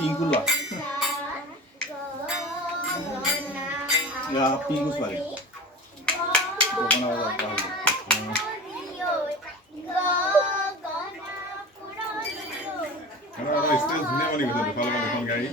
Pingu lah. Ya, pingu sekali. Karena ada istilah sebenarnya mana gitu, kalau mau gayi.